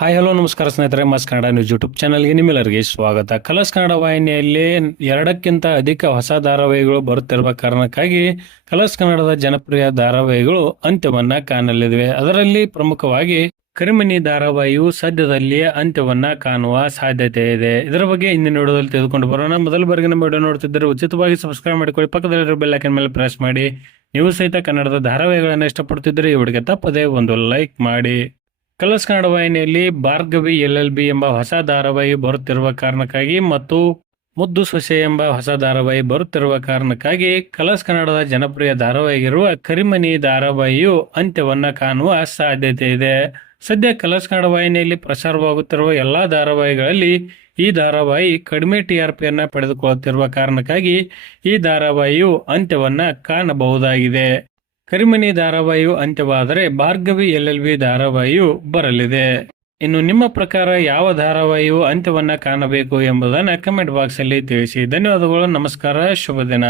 Hi hello ನಮಸ್ಕಾರ ಸ್ನೇಹಿತರೆ, mass Kannada news YouTube ಚಾನಲ್ಗೆ ನಿಮ್ಮೆಲ್ಲರಿಗೆ ಸ್ವಾಗತ. ಕಲರ್ಸ್ ಕನ್ನಡ ವಾಹಿನಿಯಲ್ಲಿ ಎರಡಕ್ಕಿಂತ ಅಧಿಕ ಹೊಸ ಧಾರಾವಾಹಿಗಳು ಬರುತ್ತಿರುವ ಕಾರಣಕ್ಕಾಗಿ ಕಲರ್ಸ್ ಕನ್ನಡದ ಜನಪ್ರಿಯ ಧಾರಾವಾಹಿಗಳು ಅಂತ್ಯವನ್ನ ಕಾಣಲಿವೆ. ಅದರಲ್ಲಿ ಪ್ರಮುಖವಾಗಿ ಕರಿಮನಿ ಧಾರಾವಾಹಿಯು ಸದ್ಯದಲ್ಲಿ ಅಂತ್ಯವನ್ನ ಕಾಣುವ ಸಾಧ್ಯತೆ ಇದೆ. ಇದರ ಬಗ್ಗೆ ಇಂದಿನ ವಿಡಿಯೋದಲ್ಲಿ ತೆಗೆದುಕೊಂಡು ಬರೋಣ. ಮೊದಲ ಬಾರಿಗೆ ನಮ್ಮ ವಿಡಿಯೋ ನೋಡ್ತಿದ್ದರೆ ಉಚಿತವಾಗಿ ಸಬ್ಸ್ಕ್ರೈಬ್ ಮಾಡಿಕೊಳ್ಳಿ, ಪಕ್ಕದಲ್ಲಿರೋ ಬೆಲ್ ಐಕಾನ್ ಮೇಲೆ ಪ್ರೆಸ್ ಮಾಡಿ. ನೀವು ಸಹಿತ ಕನ್ನಡದ ಧಾರಾವಾಹಿಗಳನ್ನು ಇಷ್ಟಪಡುತ್ತಿದ್ದರೆ ಈ ವಿಡಿಯೋಗೆ ತಪ್ಪದೆ ಒಂದು ಲೈಕ್ ಮಾಡಿ. ಕಲರ್ಸ್ ಕನ್ನಡ ವಾಹಿನಿಯಲ್ಲಿ ಭಾರ್ಗವಿ LLB ಎಂಬ ಹೊಸ ಧಾರಾವಾಹಿ ಬರುತ್ತಿರುವ ಕಾರಣಕ್ಕಾಗಿ ಮತ್ತು ಮುದ್ದು ಸೊಸೆ ಎಂಬ ಹೊಸ ಧಾರಾವಾಹಿ ಬರುತ್ತಿರುವ ಕಾರಣಕ್ಕಾಗಿ ಕಲರ್ಸ್ ಕನ್ನಡದ ಜನಪ್ರಿಯ ಧಾರಾವಾಹಿಗಿರುವ ಕರಿಮನಿ ಧಾರಾವಾಹಿಯು ಅಂತ್ಯವನ್ನ ಕಾಣುವ ಸಾಧ್ಯತೆ ಇದೆ. ಸದ್ಯ ಕಲರ್ಸ್ ಕನ್ನಡ ವಾಹಿನಿಯಲ್ಲಿ ಪ್ರಸಾರವಾಗುತ್ತಿರುವ ಎಲ್ಲಾ ಧಾರಾವಾಹಿಗಳಲ್ಲಿ ಈ ಧಾರಾವಾಹಿ ಕಡಿಮೆ TRP ಯನ್ನ ಪಡೆದುಕೊಳ್ಳುತ್ತಿರುವ ಕಾರಣಕ್ಕಾಗಿ ಈ ಧಾರಾವಾಹಿಯು ಅಂತ್ಯವನ್ನ ಕಾಣಬಹುದಾಗಿದೆ. ಕರಿಮನಿ ಧಾರಾವಾಹಿಯು ಅಂತ್ಯವಾದರೆ ಭಾರ್ಗವಿ LLB ಧಾರಾವಾಹಿಯು ಬರಲಿದೆ. ಇನ್ನು ನಿಮ್ಮ ಪ್ರಕಾರ ಯಾವ ಧಾರಾವಾಹಿಯು ಅಂತ್ಯವನ್ನ ಕಾಣಬೇಕು ಎಂಬುದನ್ನು ಕಮೆಂಟ್ ಬಾಕ್ಸ್ ಅಲ್ಲಿ ತಿಳಿಸಿ. ಧನ್ಯವಾದಗಳು. ನಮಸ್ಕಾರ. ಶುಭ ದಿನ.